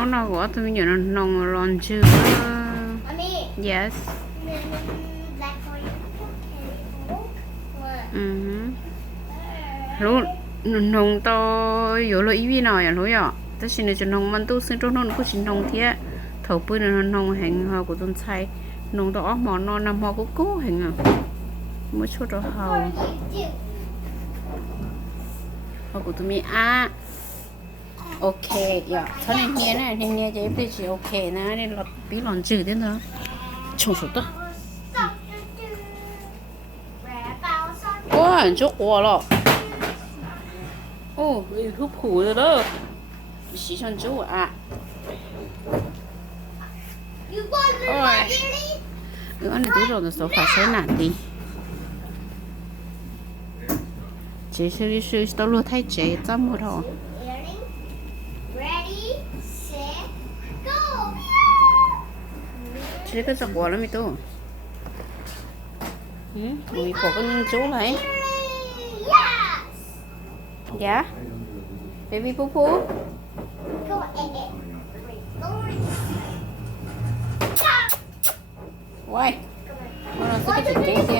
Oh, nó của tôi bây giờ nó nông ron chưa. Mommy, Yes. black for you. Lúc nông to yếu là ý vi nào vậy lúc ạ? Tất nhiên là cho nông mình tu sinh trong nông cũng chỉ nông thiệt. Thầu bữa là nông hành họ của tôi xài nông to món nó nằm họ cũng cố hành à. Mới chút đó hầu. Họ của tôi mi à. Ok, dạ. Thế này nghe này, nghe cho em chỉ ok nè, nên là bí lòn trừ thế nữa. Trông số đó. Ôi, chỗ quá rồi. Ồ, bị hút khủ rồi đó. Xí chân chỗ à. Ôi. Anh này rồi nó số phải sẽ nản đi. Chế sẽ tao luôn thay chế chăm một thôi. Ready, set, go. Chế cái giặc quá lắm mày tu. Mày có cái chỗ này. Yes. Dạ. Baby poo poo. Go. Why? Nó sẽ cái chuyện gì?